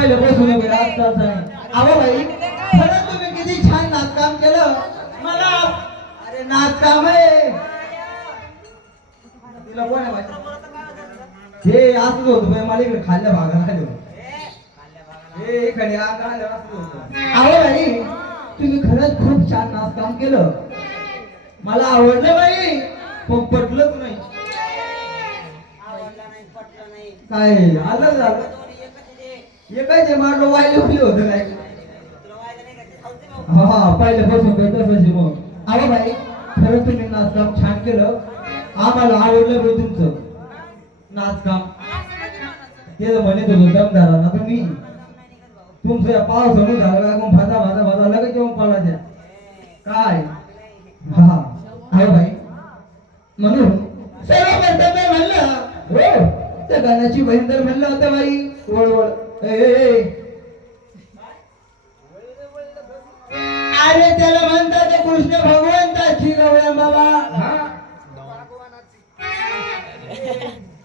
पाहिलं बसून आजकाल नाही. अहो भाई खरंच तुम्ही किती छान नाचकाम केलं. मला अरे नाचकाम आहे तिला कोण आहे माहिती? हे असंच होतं बाई, मला इकडे खाल्ल्या भागाला आलो हे इकडे आलं असंच होतं. अहो भाई तुम्ही खरंच खूप छान नाचकाम केलं. मला आवडलं बाई पण पटलंच नाही. काय आलं झालं एकाचे मारलं वायले उठले होतं काय. हा पहिल्यापासून तसंच मग. अहो भाई खरंच तुम्ही नाचकाम छान केलं. आम्हाला आवडलं बाई तुमचं नाचकाम. ते म्हणत होतो दमदारा ना तुम्ही तुमचं या पावसाने झालं काय मग भाजा भाजा भाजा लगेच येऊन पडायच्या काय. हा अहो भाई म्हणून सर्व म्हणतात म्हणलं हो त्या गाण्याची बहीण तर म्हणलं होतं बाई वळवळ. अरे त्याला म्हणतात कृष्ण भगवंताची गवळण बाबा.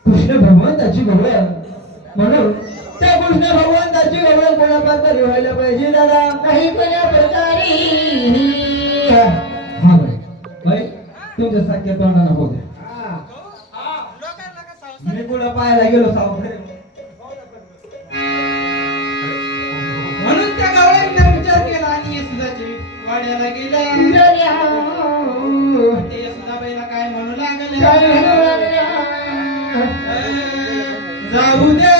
कृष्ण भगवंताची गवळण म्हणून त्या कृष्ण भगवंताची गवळण कोणा प्रकारे व्हायला पाहिजे दादा काही कोण्या प्रकारे. हा बाई बाई तुमच्या सारख्या तोंडाना होऊ द्या. मी कुठं पाहायला गेलो सावत्र म्हणून त्या गावाला विचार केला आणि यशोदाची वाड्याला गेल्या. ते यशोदाबाईला काय म्हणू लागल्या जाऊ दे